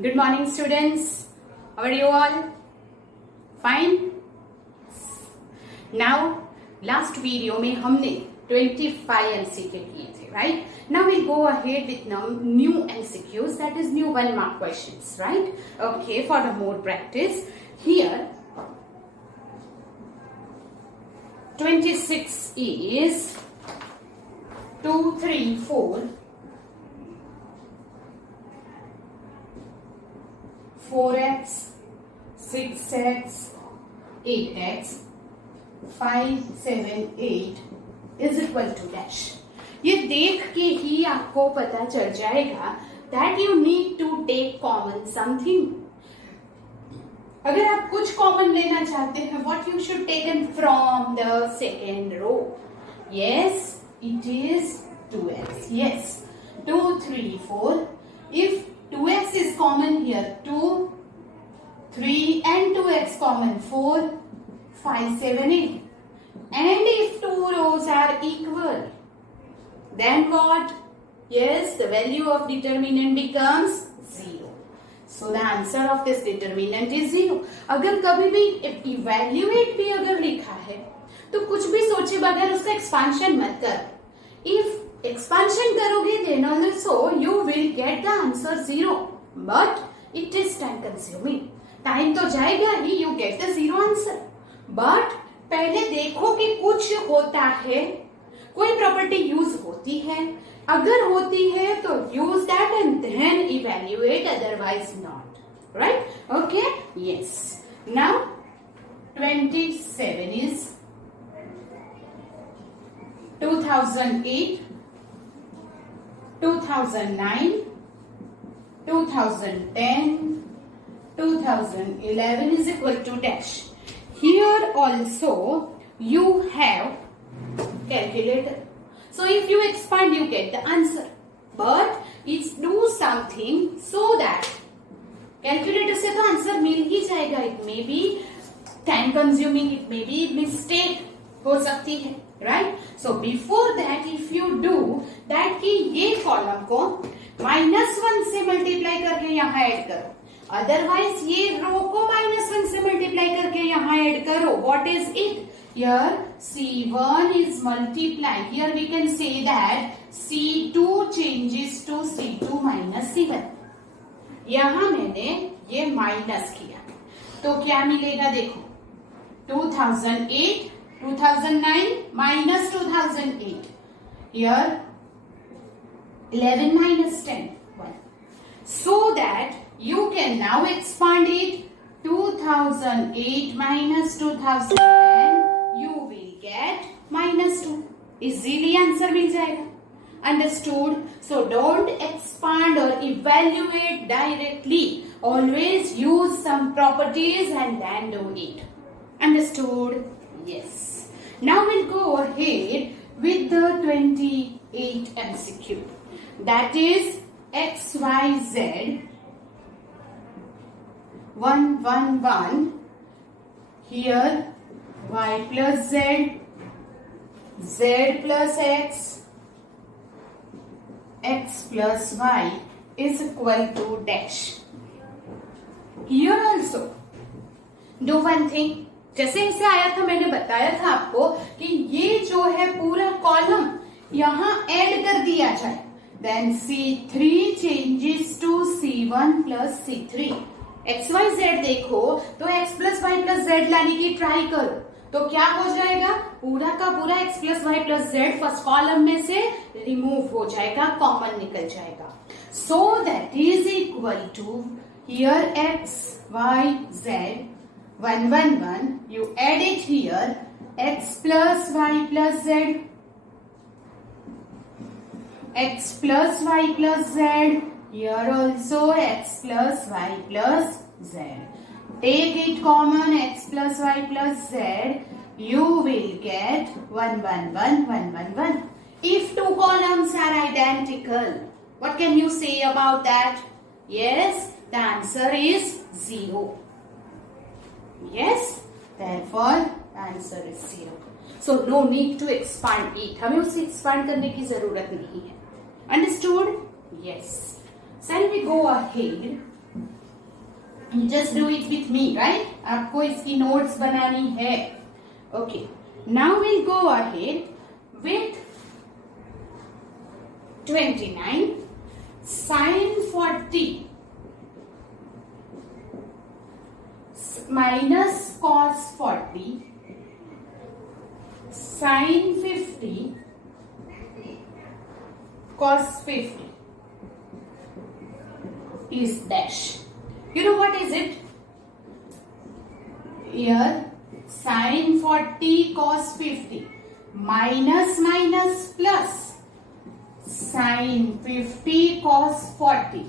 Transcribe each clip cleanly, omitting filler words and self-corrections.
Good morning, students. How are you all? Fine? Now, last video में हमने 25 MCQ किए थे, right? Now we'll go ahead with new MCQs, that is new 1 mark questions, right? Okay, for the more practice, here 26 is 2, 3, 4, 4x, 6x, 8x, 5, 7, 8 is equal to dash. ये देख के ही आपको पता चल जाएगा that you need to take common something. अगर आप कुछ कॉमन लेना चाहते हैं, what you should take from the second row? Yes, it is 2x. Yes, 2, 3, 4. If 2x is common here, 2, 3 and 2x common, 4, 5, 7, 8. And if two rows are equal, then what? Yes, the value of determinant becomes 0. So the answer of this determinant is 0. अगर कभी भी evaluate भी अगर लिखा है, तो कुछ भी सोचे बगैर उसका expansion मत कर. If expansion करोगे, then also you will get the answer 0. But it is time consuming. Time तो जाएगा ही, you get the 0 answer. But पहले देखो कि कुछ होता है, कोई प्रॉपर्टी यूज होती है, अगर होती है तो use that and then evaluate, otherwise not. Right? Okay, yes. Now 27 is 2008, 2009, 2010, 2011 is equal to dash. Here also you have calculator. So if you expand, you get the answer. But it's do something so that calculator से तो answer मिल ही जाएगा. It may be time consuming, it may be mistake हो सकती है, right? So before that, if you do that कि ये column को -1 से multiply करके यहाँ add करो, अदरवाइज ये रो को -1 से मल्टीप्लाई करके यहाँ ऐड करो. What is it? Here C1 is multiplied. Here we can say that C2 changes to C2 minus C1. यहाँ मैंने ये माइनस किया, तो क्या मिलेगा? देखो, 2008, 2009 minus 2008. Here 11 minus 10, 1. So that you can now expand it. 2008 minus 2010, you will get -2. Easily answer मिल जाएगा. Understood? So don't expand or evaluate directly. Always use some properties and then do it. Understood? Yes. Now we'll go ahead with the 28 MCQ. That is X, Y, Z. 1, 1, 1. Here y plus z, z plus x, x plus y is equal to dash. Here also do one thing. जैसे इसे आया था, मैंने बताया था आपको कि ये जो है पूरा कॉलम यहाँ ऐड कर दिया जाए. Then C3 changes to C1 plus C3. X y z देखो तो x plus y plus z लाने की ट्राई करो, तो क्या हो जाएगा? पूरा का पूरा x plus y plus z first column में से रिमूव हो जाएगा, कॉमन निकल जाएगा. So that is equal to here x y z 1 1 1. You add it here, x plus y plus z, x plus y plus z. Here also x plus y plus z. Take it common, x plus y plus z. You will get 1 1 1 1 1 1. If two columns are identical, what can you say about that? Yes, the answer is 0. Yes, therefore answer is 0. So no need to expand it. हमें उसे expand करने की जरूरत नहीं है. Understood? Yes. Shall we go ahead? Just do it with me, right? आपको इसकी notes बनानी है. Okay. Now we'll go ahead with 29 sin 40 minus cos 40 sin 50 cos 50 is dash. You know what is it? Here sin 40 cos 50 minus minus plus sin 50 cos 40.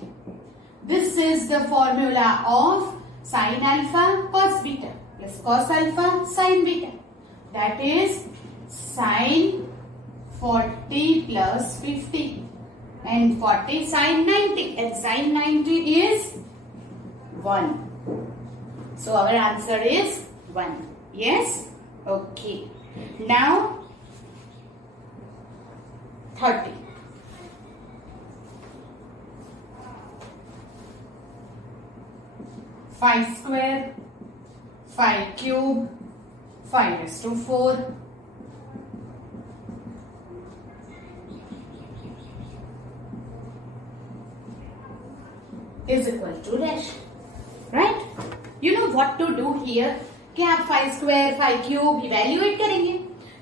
This is the formula of sin alpha cos beta plus cos alpha sin beta. That is sin 40 plus 50 and 40 sin 90, and sin 90 is 1. So our answer is 1. Yes? Okay. Now 30. Five square, 5 cube, 5 raised to 4. Is equal to dash. Right? You know what to do here? कि आप 5 square, 5 cube evaluate करेंगे.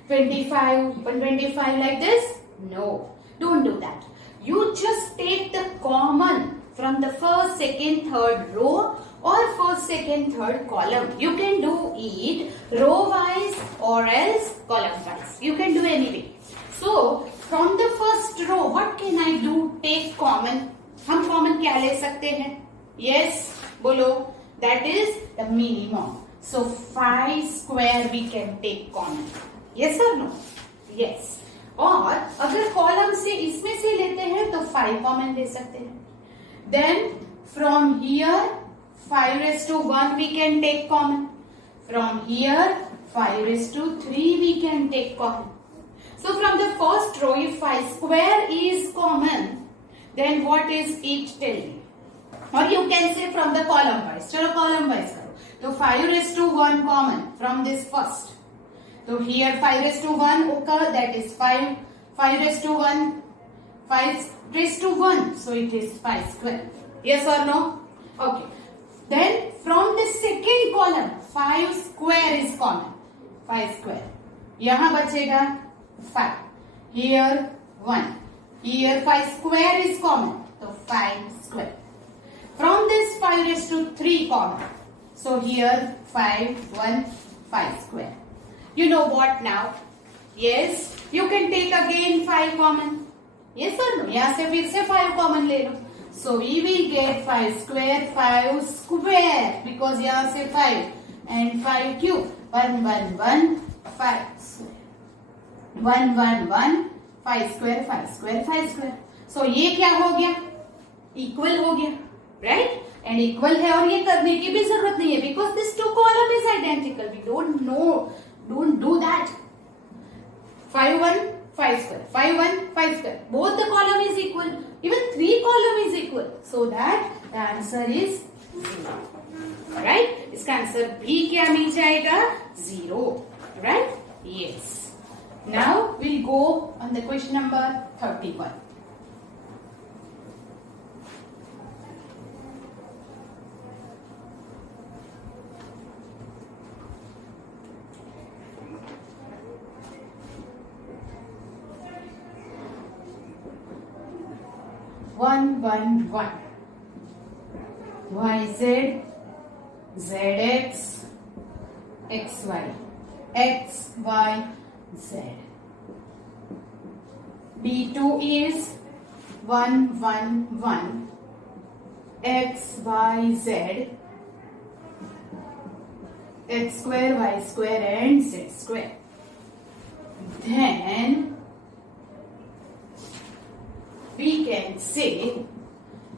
25, 125 like this? No. Don't do that. You just take the common from the first, second, third row or first, second, third column. You can do it row wise or else column wise. You can do anyway. So from the first row, what can I do? Take common. हम common क्या ले सकते हैं? Yes, बोलो. That is the minimum. So 5 square we can take common. Yes or no? Yes. और अगर column से इसमें से लेते हैं तो 5 कॉमन ले सकते हैं. Then from here 5 raised to 1 we can take common. From here 5 raised to 3 we can take common. So from the first row, if 5 square is common, then what is it tell me? Or you can say from the column wise. चलो column wise करो. तो 5 raised to 1 common from this first. So here 5 raised to 1 occur, that is 5. 5 raised to 1, 5 raised to 1. So it is 5 square. Yes or no? Okay. Then from the second column 5 square is common. 5 square. यहाँ बचेगा 5. Here 1. Here 5 square is common. So 5 square. From this 5 raised to 3 common. So here 5, 1, 5 square. You know what now? Yes, you can take again 5 common. Yes or no? यहाँ से फिर से 5 common ले लो. So we will get 5 square, 5 square because यहाँ से 5 and 5 cube. 1, 1, 1, 5 square. 1, 1, 1, 5 square, 5 square, 5 square. So ये क्या हो गया? Equal हो गया, right? And equal है और ये करने की भी जरूरत नहीं है because this two column is identical. We don't know, don't do that. 5, 1, 5 square, 5, 1, 5 square. Both the column is equal. Even 3 column is equal. So that the answer is 0. Right? इसका आंसर भी क्या मिल जाएगा? 0. Right? Yes. Now we'll go on the question number 31. One, one, one. YZ, ZX, XY, XY, Z. B2 is 1, 1, 1. X, Y, Z. X square, Y square and Z square. Then we can say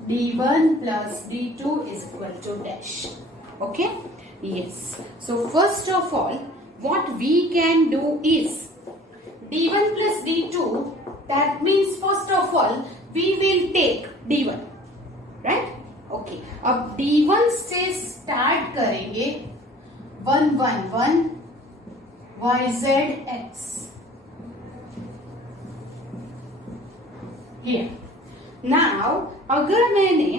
D1 plus D2 is equal to dash. Okay? Yes. So first of all, what we can do is D1 plus D2, that means first of all, we will take D1. अब D1 से start करेंगे 1 1 1 YZX here. Now अगर मैंने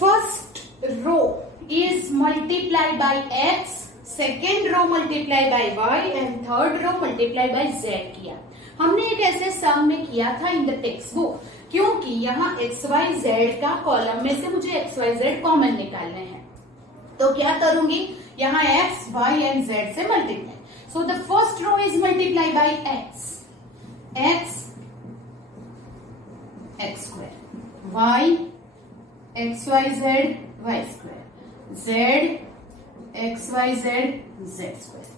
first row is multiply by X, second row multiply by Y and third row multiply by Z किया, हमने एक ऐसे सम में किया था इन द टेक्स्ट बुक, क्योंकि यहाँ XYZ का कॉलम में से मुझे XYZ कॉमन निकालने हैं, तो क्या करूंगी, यहाँ X, Y एंड Z से multiply. So the first row is multiply by X, X X square, Y XYZ Y square, Z XYZ Z square.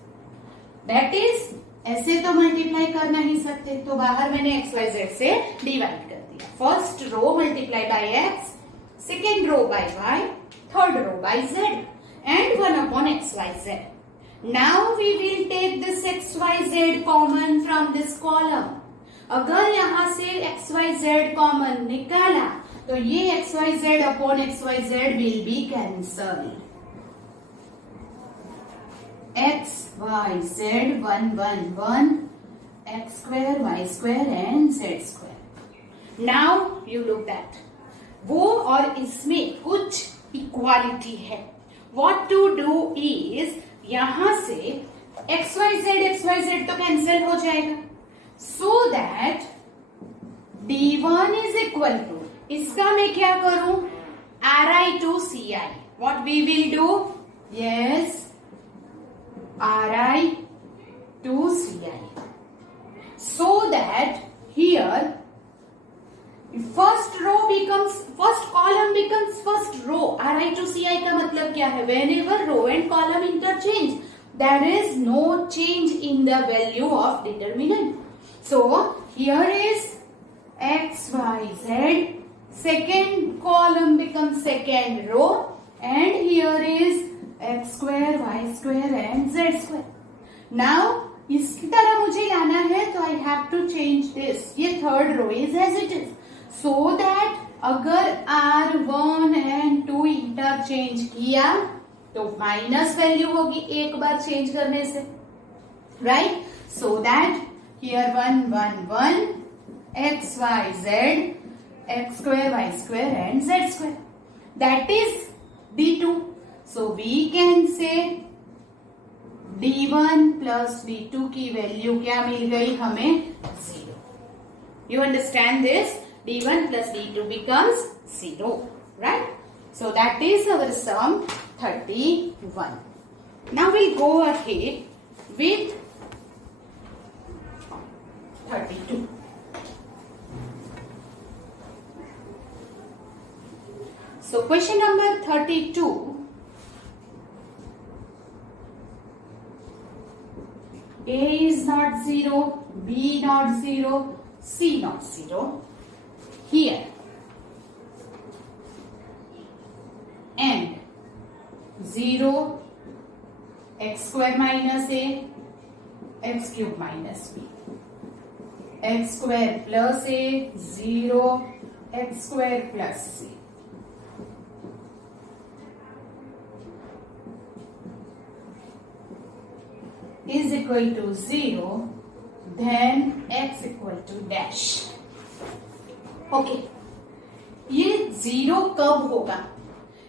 That is, ऐसे तो मल्टीप्लाई कर नहीं सकते, तो बाहर मैंने XYZ से डिवाइड कर दिया. First row multiply by X, second row by Y, third row by Z and 1 upon XYZ. Now we will take this XYZ common from this column. अगर यहां से XYZ कॉमन निकाला तो ये XYZ upon XYZ will be cancelled. X Y Z 1 1 1 X square Y square and Z square. Now you look at वो और इसमें कुछ इक्वालिटी है. What to do is यहां से XYZ तो कैंसिल हो जाएगा, so that D1 is equal to, इसका मैं क्या करूं, Ri to Ci. What we will do? Yes, Ri to Ci. So that here first row becomes, first column becomes first row. Ri to Ci का मतलब क्या है, whenever row and column interchange, there is no change in the value of determinant. So here is X Y Z, second column becomes second row, and here is X square Y square and Z square. Now इसकी तरह मुझे लाना है, तो I have to change this. ये third row is as it is, so that अगर R1 and 2 interchange किया तो माइनस वैल्यू होगी एक बार चेंज करने से, right. So that here 1 1 1 X Y Z X square Y square and Z square, that is D2. So we can say D1 plus D2 की value क्या मिल गई हमें, 0. You understand this? D1 plus D2 becomes 0, right? So that is our sum 31. Now we'll go ahead with 32. So question number 32. A is not 0, B not 0, C not 0. Here and 0 x square minus a x cube minus b, x square plus a 0 x square plus c is equal to 0, then x equal to dash. Okay, ये 0 कब होगा?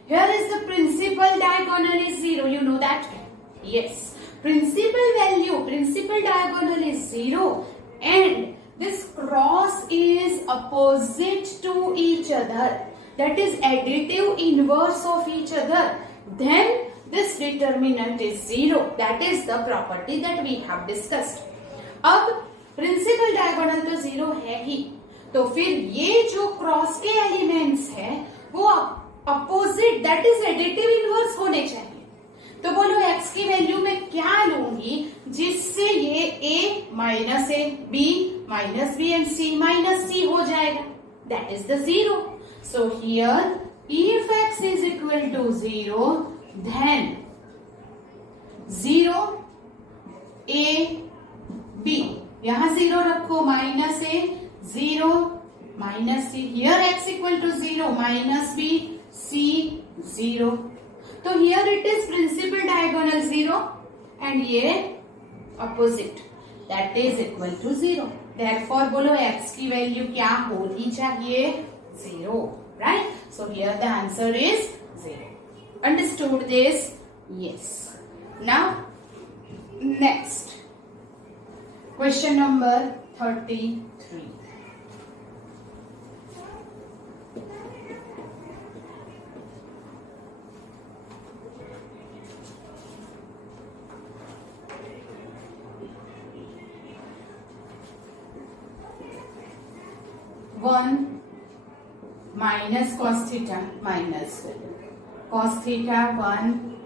Here is the principal diagonal is 0. You know that? Yes. Principal value, principal diagonal is 0, and this cross is opposite to each other. That is additive inverse of each other. Then this determinant is 0. That is the property that we have discussed. अब principal diagonal तो 0 है ही, तो फिर ये जो cross के elements है वो opposite, that is additive inverse होने चाहिए. तो बोलो x की वैल्यू में क्या लूंगी जिससे ये a minus a, b minus b and c minus c हो जाएगा, that is the 0. So here if x is equal to 0, then 0 a b, यहां 0 रखो, minus a 0 minus c, here x equal to 0 minus b C 0. तो here it is principal diagonal 0 and ये opposite that is equal to 0. Therefore बोलो x की value क्या होनी चाहिए 0, right? So here the answer is 0. Understood this? Yes. Now next question number 33. One minus cos theta minus cos theta 1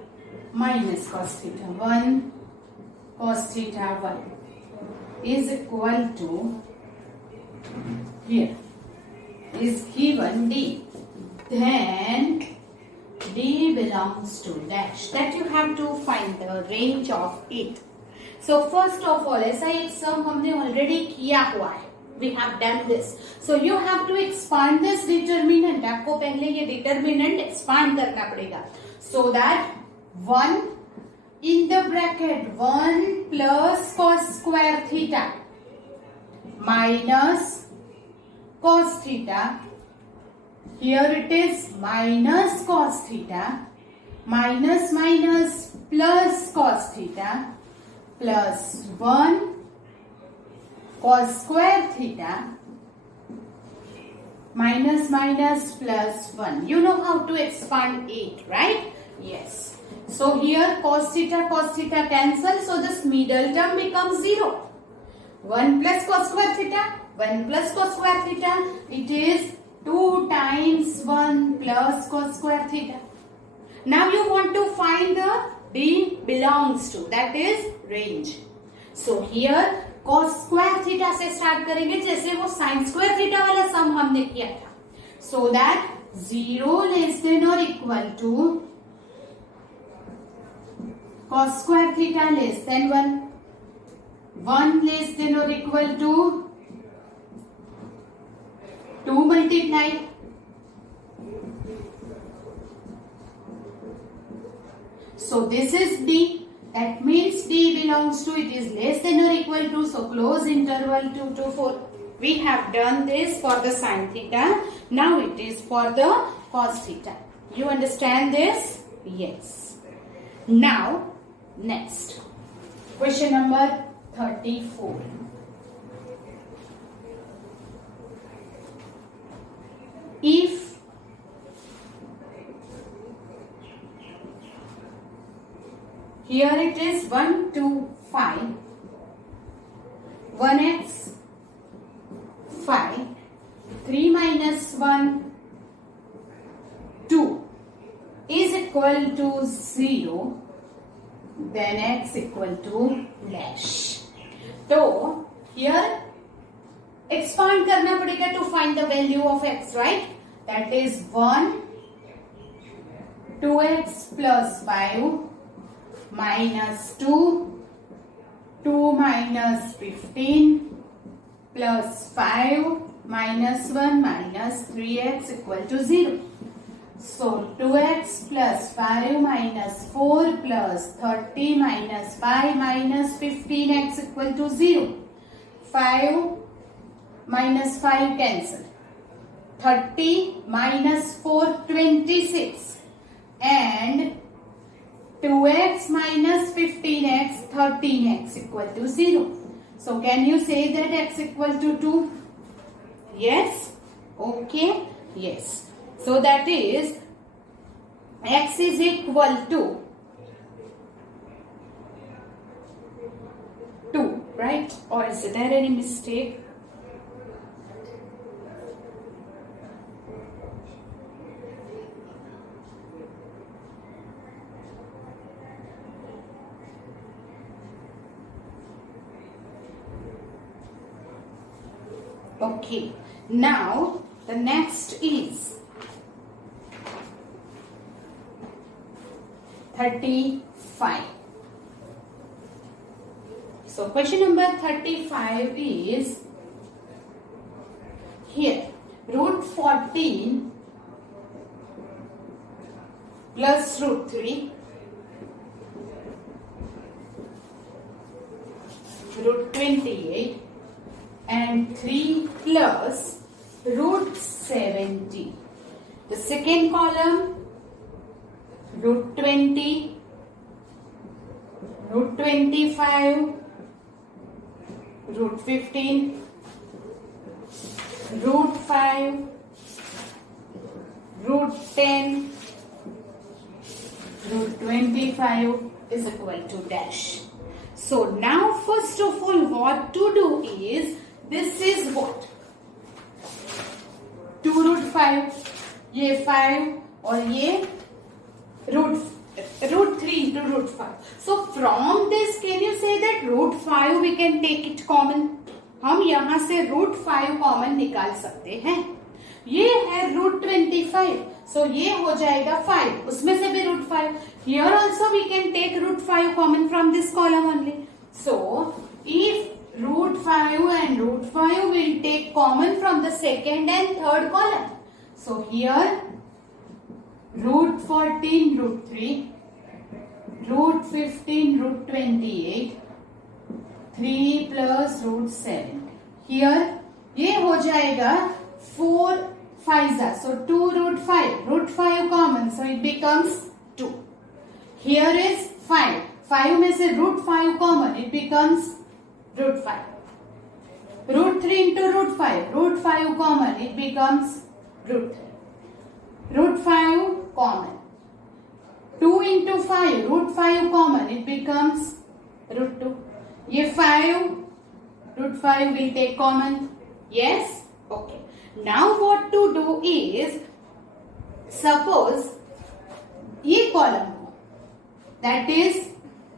minus cos theta 1 cos theta 1 is equal to, here is given D, then D belongs to dash, that you have to find the range of it. So first of all ऐसा एक sum हमने already किया हुआ है, we have done this. So you have to expand this determinant. आपको पहले ये determinant expand करना पड़ेगा. So that 1 in the bracket 1 plus cos square theta minus cos theta. Here it is minus cos theta minus minus plus cos theta plus 1 cos square theta minus minus plus 1. You know how to expand it, right? Yes. So here cos theta cancel. So this middle term becomes 0. 1 plus cos square theta, 1 plus cos square theta. It is 2 times 1 plus cos square theta. Now you want to find the D belongs to, that is range. So here cos square theta से start करेंगे जैसे वो sin square theta वाला सम हमने किया था. So that 0 less than or equal to cos square theta less than 1, 1 less than or equal to 2 multiply. So this is D. That means D belongs to, it is less than or equal to, so close interval 2 to 4. We have done this for the sin theta. Now it is for the cos theta. You understand this? Yes. Now, next. Question number 34. If here it is 1, 2, 5, 1x, 5, 3 minus 1, 2 is equal to 0, then x equal to dash. तो here expand करना पड़ेगा to find the value of x, right? That is 1, 2x plus 5 minus 2, 2 minus 15 plus 5 minus 1 minus 3x equal to 0. So 2x plus 5 minus 4 plus 30 minus 5 minus 15x equal to 0. 5 minus 5 cancel. 30 minus 4 26 and 2x minus 15x 13x equal to 0. So can you say that x equal to 2? Yes? Okay? Yes. So that is x is equal to 2, right? Or is there any mistake? Okay, now the next is 35. So question number 35 is here root 14 plus root 3 root 28 and 3 plus root 70. The second column root 20, root 25, root 15, root 5, root 10, root 25 is equal to dash. So now first of all what to do is, this is what? 2 root 5, ये 5 और ये root 3 into root 5. So from this can you say that root 5 we can take it common? हम यहाँ से root 5 common निकाल सकते हैं. ये है root 25. So ये हो जाएगा 5. उसमें से भी root 5. Here also we can take root 5 common from this column only. So if root 5 and root 5 will take common from the second and third column. So here root 14 root 3, root 15 root 28, 3 plus root 7. Here ये हो जाएगा 4 5 so 2 root 5 common, so it becomes 2. Here is 5 में से root 5 common, it becomes root 5. Root 3 into root 5 common, it becomes root 3. Root 5 common. 2 into 5, root 5 common, it becomes root 2. ये 5, root 5 will take common. Yes? Okay. Now what to do is, suppose ये column को, that is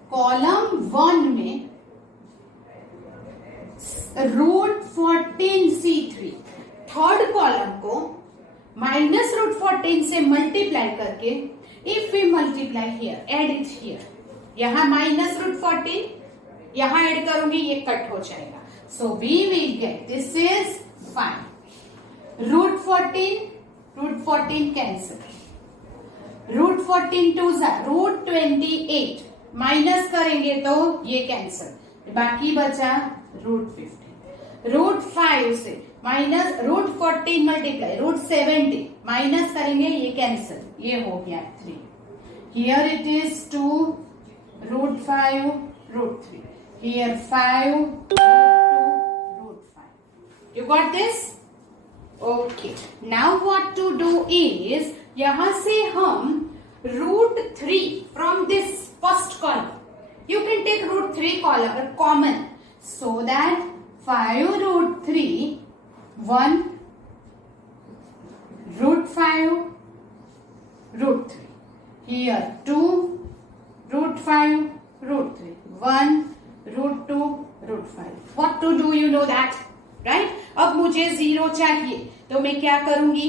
column 1 में root 14c3, third column को minus root 14 से multiply करके, if we multiply here, add it here, यहां minus root 14 यहां add करूंगी, ये कट हो जाएगा. So we will get this is 5 root 14 cancel, root 14 two जा रूट 28, माइनस करेंगे तो ये कैंसिल, बाकी बचा रूट 15. रूट 5 से minus root 14 multiply root 70, minus करेंगे ये कैंसिल, ये हो गया 3. Here it is 2 root 5 root 3, here 5 root 2 root 5. You got this? Okay. Now what to do is, यहां से हम root 3 from this first column, you can take root 3 column common, so that 5 root 3 1 root 5 root 3, here 2 root 5 root 3, 1 root 2 root 5. What to do, you know that, right? अब मुझे 0 चाहिए तो मैं क्या करूंगी,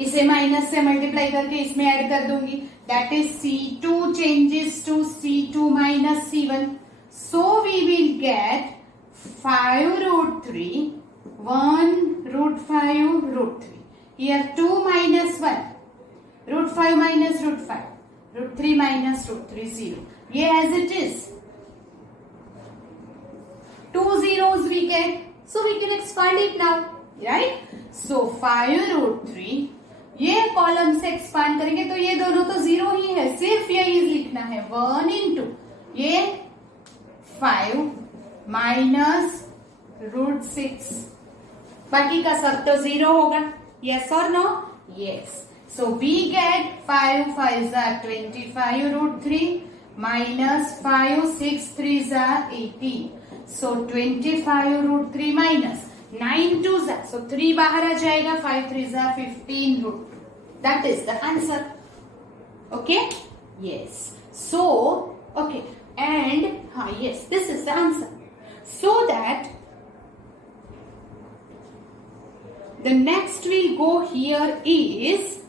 इसे माइनस से मल्टीप्लाई करके इसमें ऐड कर दूंगी. That is C2 changes to C2 minus C1. So we will get 5 root 3, 1 root 5 root 3. Here 2 minus 1, root 5 minus root 5, root 3 minus root 3, 0. Yeah, as it is. 2 zeros we get. So we can expand it now, right? So 5 root 3. ये column से expand करेंगे तो ये दोनों तो 0 ही है, सिर्फ यही लिखना है 1 इंटू ये 5 माइनस रूट 6, बाकी का सब तो 0 होगा. यस और no? Yes. So we get 5 5 25 root 3 minus 5 6 3 18. So 25 root 3 minus 9 2 so 3 बाहर आ जाएगा, 5 3 15 root 2. That is the answer. Okay? Yes. So, okay. And, yes, this is the answer. So that the next we'll go here is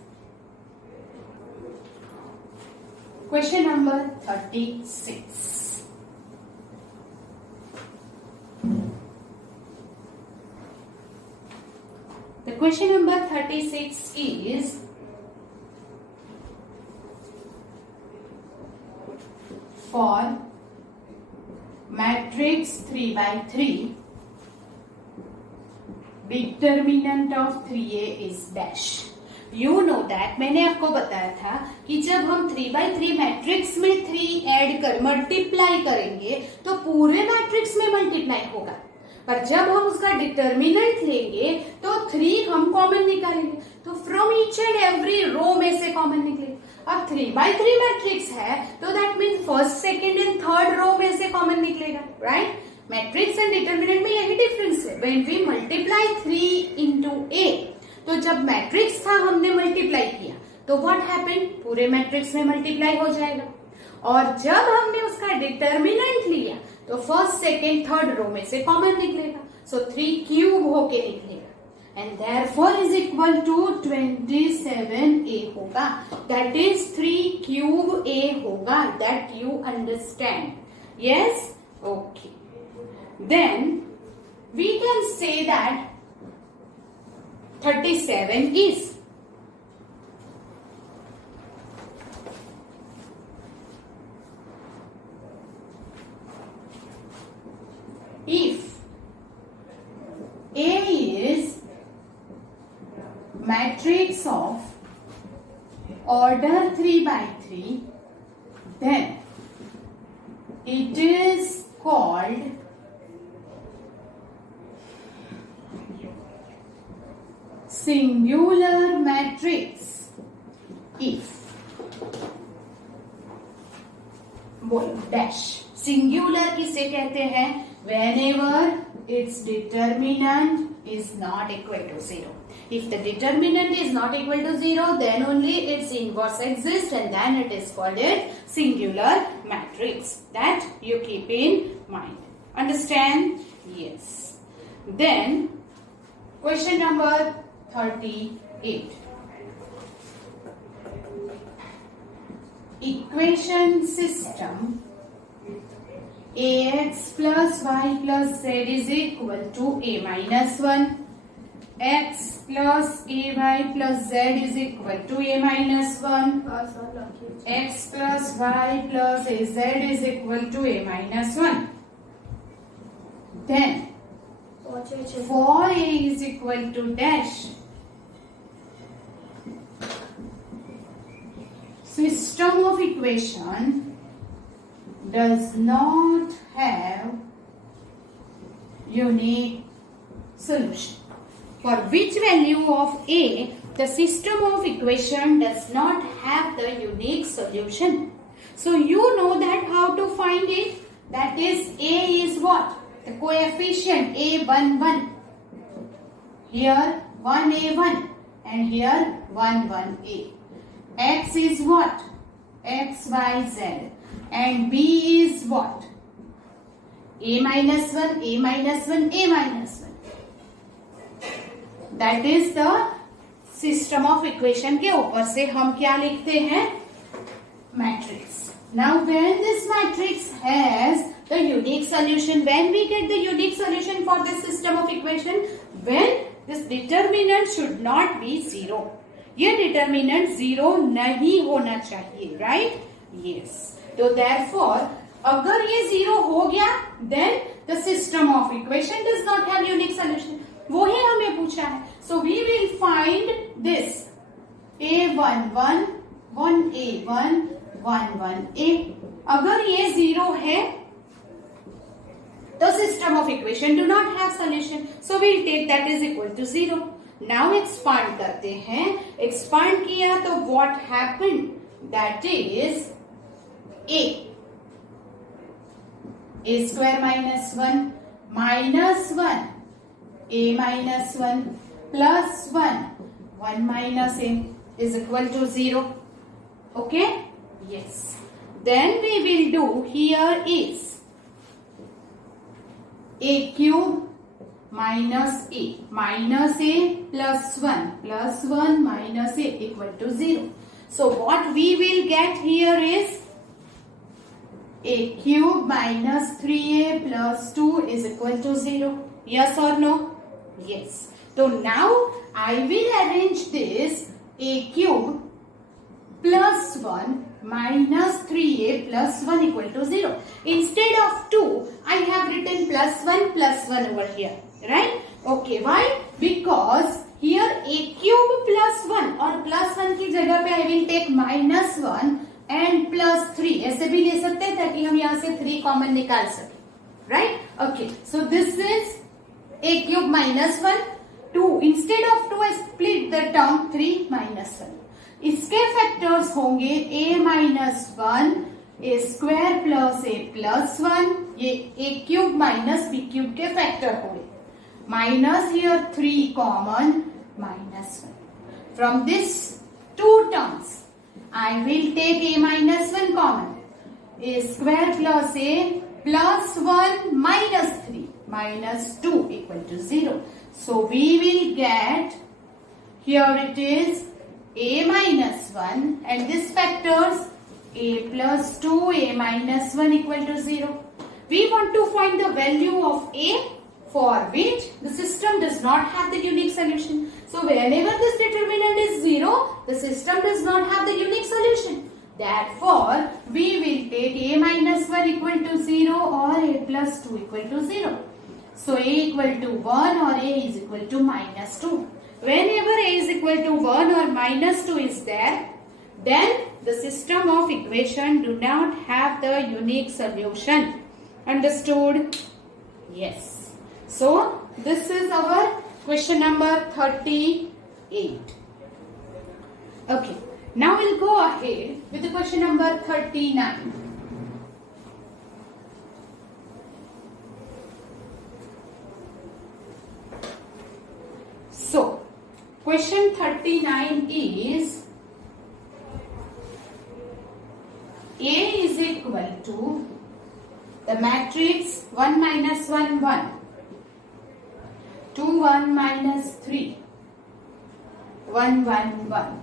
question number 36. The question number 36 is for matrix 3 by 3, determinant of 3a is dash. You know that मैंने आपको बताया था कि जब हम 3 by 3 matrix में 3 add कर multiply करेंगे तो पूरे मैट्रिक्स में मल्टीप्लाई होगा, पर जब हम उसका डिटर्मिनेंट लेंगे तो 3 हम कॉमन निकालेंगे, तो from each and every row में से कॉमन निकलेगा। अब 3 by 3 मैट्रिक्स है तो that means first, second and third row में से कॉमन निकलेगा, राइट। मैट्रिक्स एंड डिटर्मिनेंट में यही डिफरेंस है। When we multiply 3 into a, तो जब मैट्रिक्स था हमने मल्टीप्लाई किया तो व्हाट हैपेंड, पूरे मैट्रिक्स में मल्टीप्लाई हो जाएगा, और जब हमने उसका डिटर्मिनेंट लिया तो फर्स्ट, सेकेंड, थर्ड रो में से कॉमन निकलेगा, सो 3 क्यूब होके निकलेगा, and therefore is equal to 27a होगा, दैट इज 3 क्यूब a होगा, that you understand, yes, okay. Then we can say that 37 is if A is matrix of order 3 by 3, then it is called singular matrix if, बोलो dash, singular किसे कहते हैं, whenever its determinant is not equal to 0. If the determinant is not equal to 0, then only its inverse exists, and then it is called a singular matrix. That you keep in mind. Understand? Yes. Then question number 38. Equation system ax plus y plus z is equal to a minus 1, x plus ay plus z is equal to a minus 1, x plus y plus az is equal to a minus 1. Then for a is equal to dash, system of equation does not have unique solution. For which value of a, the system of equation does not have the unique solution. So you know that how to find it. That is, a is what? The coefficient a1 1. Here 1a1 and here 1 1a. X is what? X y z. And b is what? A minus 1, a minus 1, a minus 1. That is the system of equation के ऊपर से हम क्या लिखते हैं? Matrix. Now when this matrix has the unique solution, when we get the unique solution for this system of equation, when this determinant should not be 0. ये determinant 0 नहीं होना चाहिए, right? Yes. तो therefore अगर ये 0 हो गया, then the system of equation does not have unique solution. वो ही हमें पूछा है. So we will find this a11 1a1 1 1a. अगर ये 0 है तो system of equation do not have solution. So we will take that is equal to 0. Now expand करते हैं. Expand किया तो what happened? That is a square minus 1 minus 1 a minus 1 plus 1 1 minus a is equal to 0. Okay? Yes. Then we will do here is a cube minus a plus 1 minus a equal to 0. So what we will get here is a cube minus 3a plus 2 is equal to 0. Yes or no? Yes. So now I will arrange this a cube plus 1 minus 3a plus 1 equal to 0. Instead of 2, I have written plus 1 over here, right? Okay, why? Because here a cube plus 1 और plus 1 की जगह पे I will take minus 1 and plus 3. ऐसे भी ले सकते हैं ताकि हम यहाँ से 3 कॉमन निकाल सकें, right? Okay, so this is a cube minus 1, 2. Instead of 2, I split the term 3 minus 1. इसके फैक्टर्स होंगे a minus 1, a square plus a plus 1. ये a cube minus b cube के फैक्टर होंगे. Minus here 3 common, minus 1. From this two terms, I will take a minus 1 common. A square plus a plus 1 minus 3 minus 2 equal to 0. So we will get, here it is a minus 1 and this factors a plus 2, a minus 1 equal to 0. We want to find the value of a for which the system does not have the unique solution. So whenever this determinant is 0, the system does not have the unique solution. Therefore, we will take a minus 1 equal to 0 or a plus 2 equal to 0. So a equal to 1 or a is equal to minus 2. Whenever a is equal to 1 or minus 2 is there, then the system of equation do not have the unique solution. Understood? Yes. So this is our question number 38. Okay. Now we'll go ahead with the question number 39. So, question 39 is A is equal to the matrix 1 minus 1 1, 2 1 minus 3 1 1 1.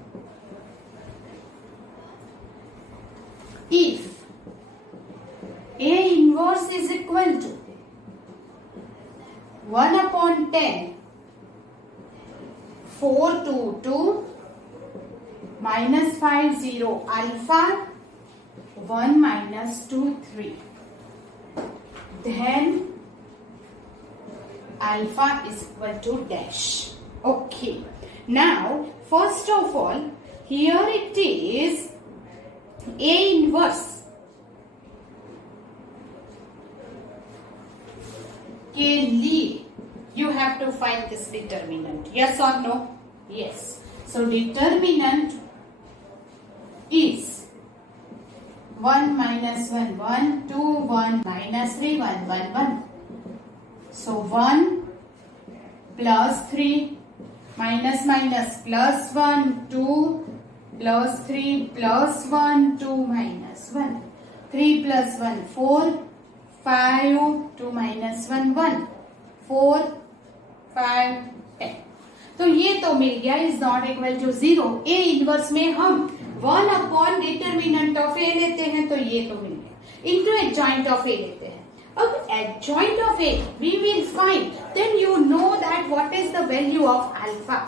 If A inverse is equal to 1 upon 10, 4 2 2 minus 5 0 alpha 1 minus 2 3, then alpha is equal to dash. Okay. Now, first of all, here it is A inverse के लिए you have to find this determinant. Yes or no? Yes. So determinant is 1 minus 1 1, 2 1 minus 3 1 1 1. So 1 plus 3 minus minus plus 1 2 plus 3 plus 1 2 minus 1, 3 plus 1 4, 5 2 minus 1 1, 4 5 10. तो ये तो मिल गया is not equal to 0. A inverse में हम 1 upon determinant of ए लेते हैं तो ये तो मिल गया. इनटू एडजॉइंट ऑफ ए लेते हैं. अब adjoint of A we will find, then you know that what is the value of alpha.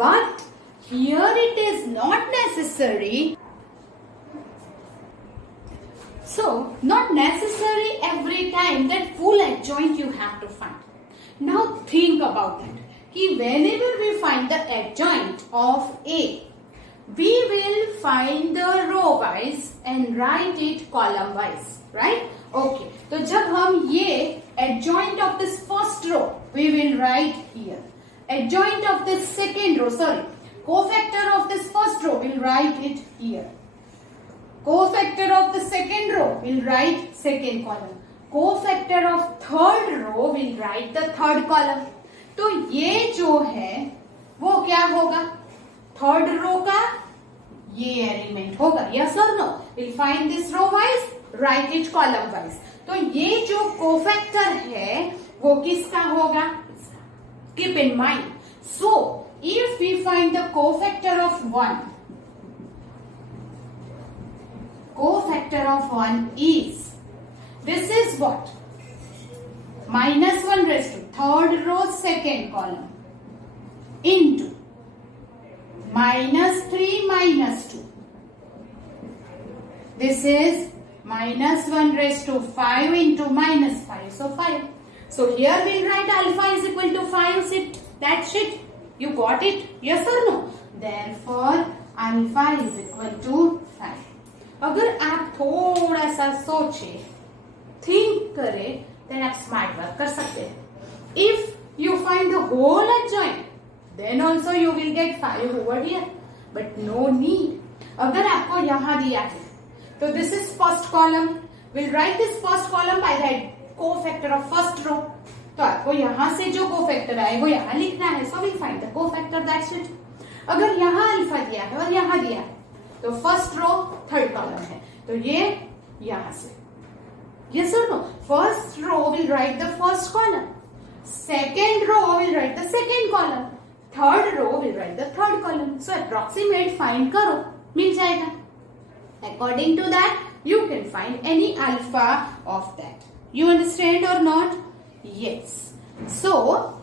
But here it is not necessary. So not necessary every time that full adjoint you have to find. Now think about it. कि whenever we find the adjoint of A, we will find the row wise and write it column wise, right? Okay. तो जब हम ये adjoint of this first row, we will write here. Adjoint of this second row, sorry. Cofactor of this first row, we'll write it here. Cofactor of the second row, we'll write second column. Cofactor of third row, we'll write the third column. तो ये जो है वो क्या होगा? Third row का ये element होगा. यस और no? Will find this row wise, right it column wise. तो ये जो कोफैक्टर है वो किसका होगा? Keep in mind. So if we find the cofactor of 1, cofactor of 1 is, this is what? Minus 1 raised to third row second column into minus 3 minus 2 This is minus 1 raised to 5 into minus 5. So 5. So here we'll write alpha is equal to 5. That's it. You got it? Yes or no? Therefore alpha is equal to 5. अगर आप थोड़ा सा सोचे, think करें, then आप smart work कर सकते हैं. If you find the whole adjoint, then also you will get 5 over here. But no need. अगर आपको यहाँ दिया है, तो this is first column. We'll write this first column by the cofactor of first row. तो आपको यहाँ से जो कोफैक्टर आए वो यहाँ लिखना है. So we'll find the cofactor. That's it. अगर यहाँ अल्फा दिया है और यहाँ दिया है, तो फर्स्ट रो थर्ड कॉलम है, तो ये यहां से. Yes or no? First row will write the first column. Second row will write the second column. Third row will write the third column. So approximate find करो, मिल जाएगा. According to that, you can find any alpha of that. You understand or not? Yes. So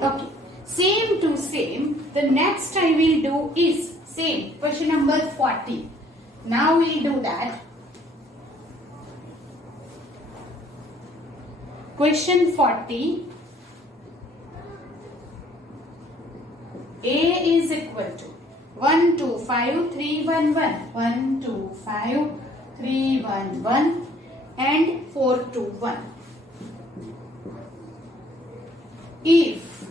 okay, same to same. The next I will do is same. Question number 40. Now we'll do that. Question 40. A is equal to 1, 2, 5, 3, 1, 1. 1, 2, 5, 3, 1, 1 and 4, 2, 1. If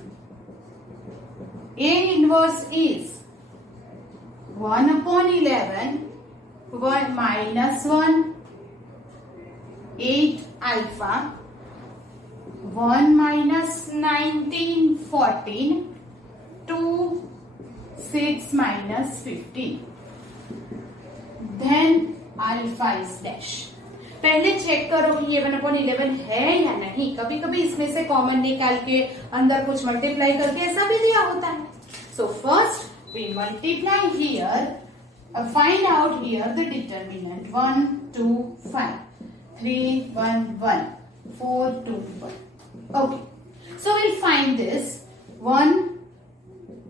A inverse is 1 upon 11, 1 minus 1, 8 alpha, 1 minus 19, 14, 2, 6 minus 15. Then alpha is dash. पहले check करो कि ये 1/11 है या नहीं. कभी कभी इसमें से कॉमन निकाल के अंदर कुछ मल्टीप्लाई करके ऐसा भी दिया होता है. So first we multiply here, find out here the determinant. 1, 2, 5, 3, 1, 1, 4, 2, 1. Okay. So we'll find this. 1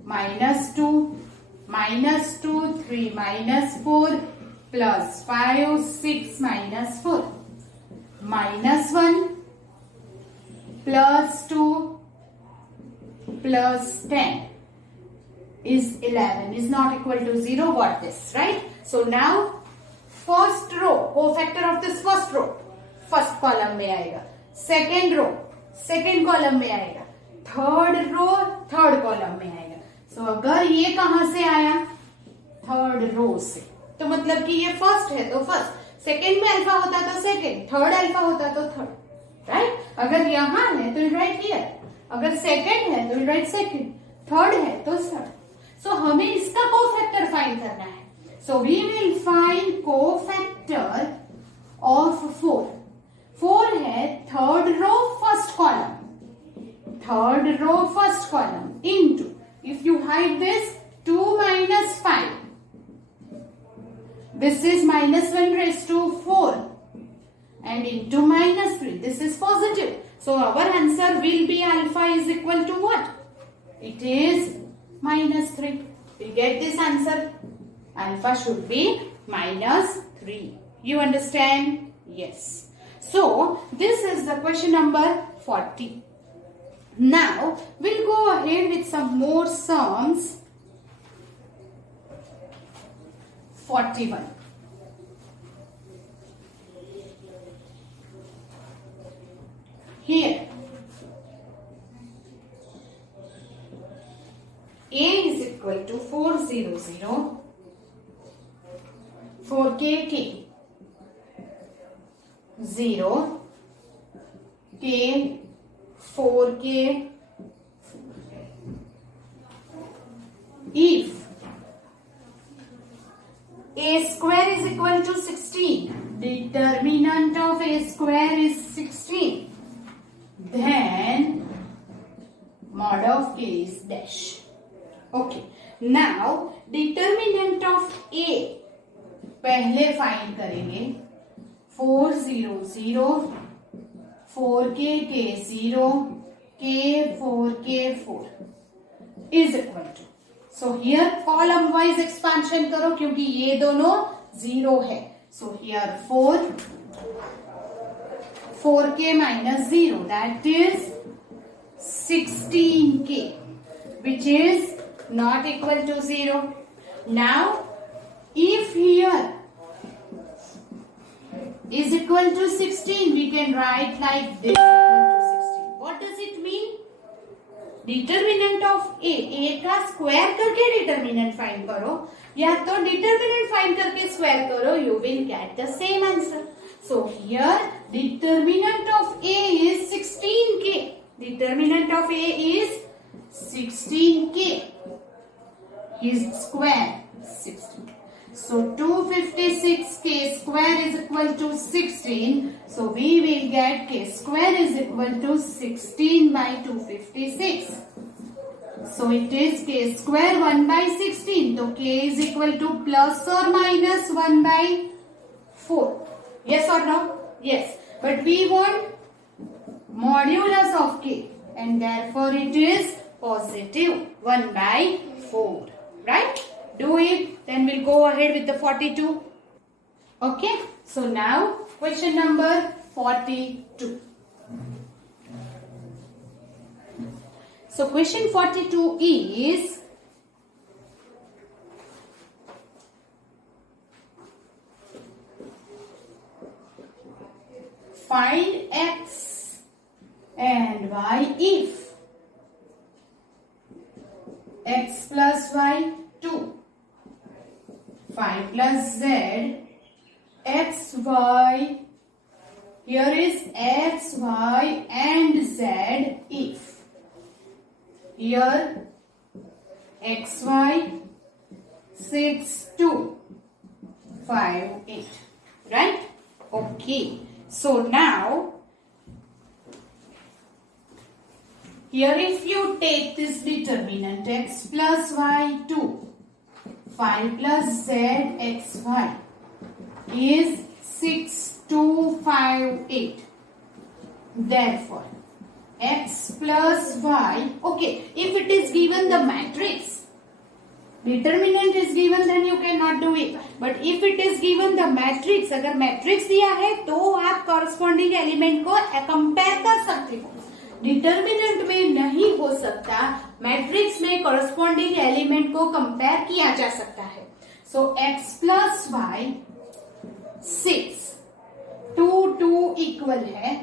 minus 2 minus 2, 3 minus 4 plus 5, 6 minus 4 minus 1 plus 2 plus 10 is 11 is not equal to 0. Got this, right? So now first row, cofactor of this first row, first column में आएगा. Second row, second column में आएगा. Third row, third column में आएगा. So अगर ये कहां से आया? थर्ड रो से. तो मतलब कि ये फर्स्ट है तो फर्स्ट, सेकंड में अल्फा होता तो सेकंड, थर्ड अल्फा होता तो थर्ड, राइट? अगर यहां है तो राइट हियर, अगर सेकंड है तो राइट सेकंड, थर्ड है तो थर्ड. सो हमें इसका कोफैक्टर फाइंड करना है. So we will find cofactor of 4. 4 है third row first column, third row first column into, if you hide this, 2 minus 5. This is minus 1 raised to 4 and into minus 3. This is positive. So our answer will be alpha is equal to what? It is minus 3. We get this answer. Alpha should be minus 3. You understand? Yes. So this is the question number 40. Now we'll go ahead with some more sums. 41. Here A is equal to 400, 4k, 0, k, 4k. If A square is equal to 16, determinant of A square is 16, then mod of k is dash. Okay. Now determinant of A पहले find करेंगे. 400, 4k, 0, K4 is equal to, so here column wise expansion करो क्योंकि ये दोनों 0 है. So here 4k minus 0, that is 16k, which is not equal to 0. Now if here is equal to 16, we can write like this, equal to 16. What does it mean? Determinant of A का square करके determinant find करो या तो determinant find करके square करो, you will get the same answer. So here determinant of A is 16k. Determinant of A is 16k. His square 16. So 256k square is equal to 16. So we will get k square is equal to 16 by 256. So it is k square 1 by 16. So k is equal to plus or minus 1 by 4. Yes or no? Yes. But we want modulus of k and therefore it is positive 1 by 4. Right? Do it. Then we'll go ahead with the 42. Okay. So now question number 42. So question 42 is find x and y if x plus y 2, 5 plus z, x, y, here is x, y and z if here x, y, 6, 2, 5, 8, right? Okay. So now here if you take this determinant x plus y 2, 5 plus z xy is 6, 2, 5, 8. Therefore, x plus y, okay, if it is given the matrix, determinant is given, then you cannot do it. But if it is given the matrix, अगर matrix दिया है तो आप corresponding element को compare कर सकते हो. Determinant में नहीं हो सकता, मैट्रिक्स में कॉरस्पॉन्डिंग एलिमेंट को कंपेयर किया जा सकता है. So x plus y 6, 2, 2 equal है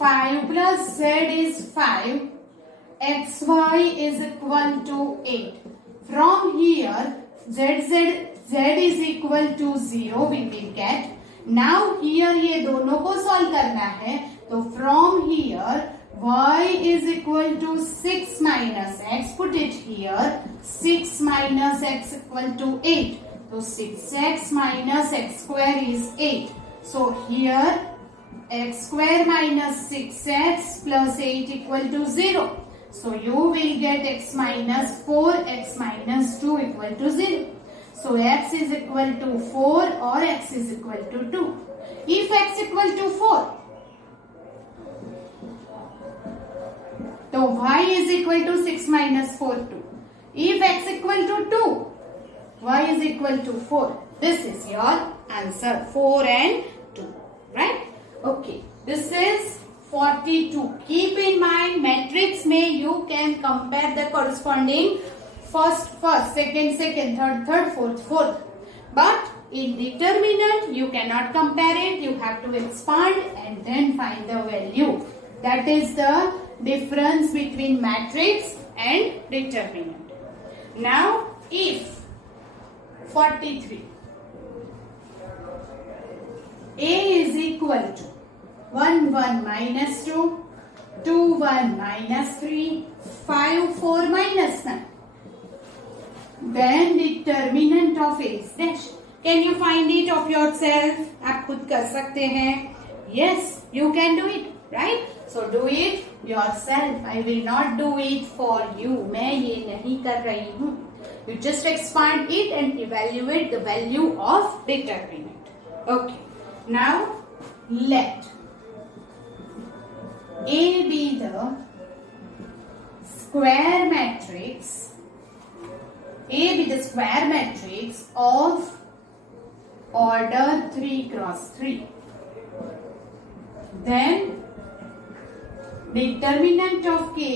5 plus z is 5, x y is equal to 8. From here z is equal to 0 we will get. Now here ये दोनों को सॉल्व करना है, तो from here y is equal to 6 minus x, put it here, 6 minus x equal to 8. So 6x minus x square is 8. So here x square minus 6x plus 8 equal to 0. So you will get x minus 4, x minus 2 equal to 0. So x is equal to 4 or x is equal to 2. If x equal to 4, तो y is equal to 6 minus 4, 2. If x equal to 2, y is equal to 4. This is your answer, 4 and 2. Right? Okay. This is 42. Keep in mind, matrix में you can compare the corresponding first, second, third, fourth. But in determinant, you cannot compare it. You have to expand and then find the value. That is the difference between matrix and determinant. Now, if 43 a is equal to 1, 1 minus 2, 2, 1 minus 3, 5, 4 minus 9, then determinant of a is dash. Can you find it of yourself? आप खुद कर सकते हैं. Yes, you can do it, right? So do it yourself. I will not do it for you. मैं ये नहीं कर रही हूँ. You just expand it and evaluate the value of determinant. Okay. Now let A be the square matrix, A with the square matrix of order 3 cross 3. Then determinant of Ka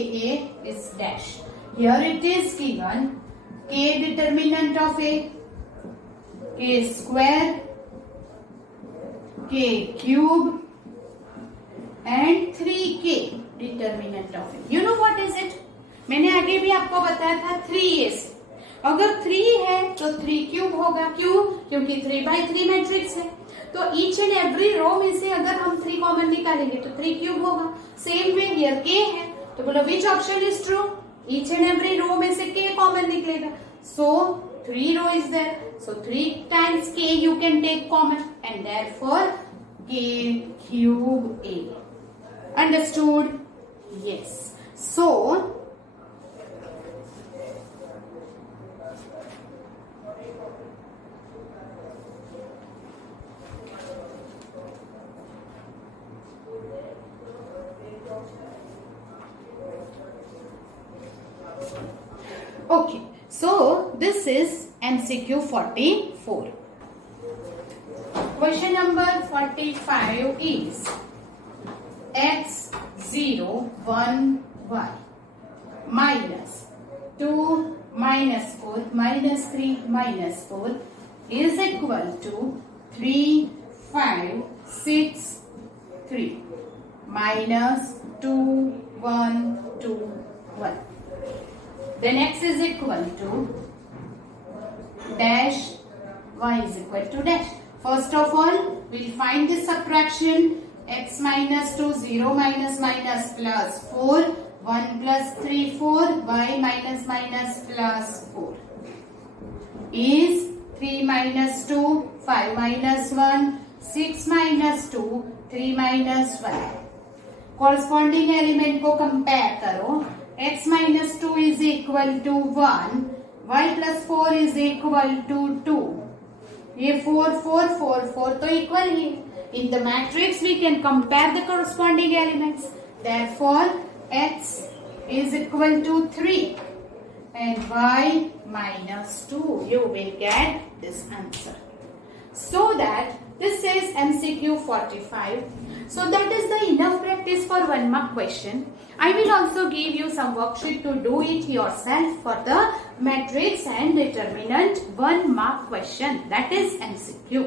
is dash. Here it is given K determinant of A, K square, K cube and 3K determinant of A. You know what is it? मैंने आगे भी आपको बताया था 3A से. अगर 3 है तो 3 क्यूब होगा. क्यों? क्योंकि 3/3 मैट्रिक्स है. तो ईच एंड एवरी रो में से अगर हम 3 कॉमन निकालेंगे तो 3 क्यूब होगा. सेम वे हियर K है तो बोलो which option is true? Each and every row में से K कॉमन निकलेगा. So 3 row is there. So 3 times K you can take common and therefore K cube A. Understood? Yes. So okay. So this is MCQ 44. Question number 45 is x 0 1 y minus 2 minus 4 minus 3 minus 4 is equal to 3 5 6 3 minus 2 1 2 1. Then x is equal to dash, y is equal to dash. First of all, we'll find the subtraction. X minus 2, 0 minus minus plus 4, 1 plus 3, 4, y minus minus plus 4 is 3 minus 2, 5 minus 1, 6 minus 2, 3 minus 1. Corresponding element को compare करो. X minus 2 is equal to 1, y plus 4 is equal to 2. ये 4, 4, 4, 4 तो equal he. In the matrix we can compare the corresponding elements. Therefore, X is equal to 3 and y minus 2. You will get this answer. So that this is MCQ 45. So that is the enough practice for 1 mark question. I will also give you some worksheet to do it yourself for the matrix and determinant 1 mark question. That is MCQ.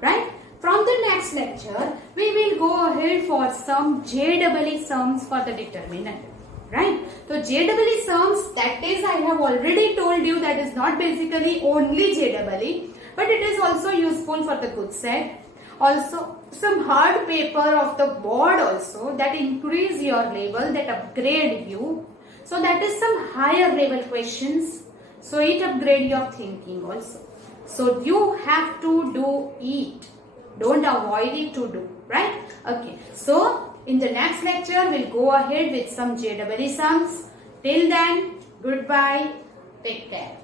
Right? From the next lecture, we will go ahead for some JEE sums for the determinant. Right? So JEE sums, that is I have already told you that is not basically only JEE, but it is also useful for the good set. Also some hard paper of the board also that increase your level, that upgrade you. So that is some higher level questions. So it upgrade your thinking also. So you have to do it. Don't avoid it to do. Right? Okay. So in the next lecture we'll go ahead with some JEE sums. Till then, goodbye. Take care.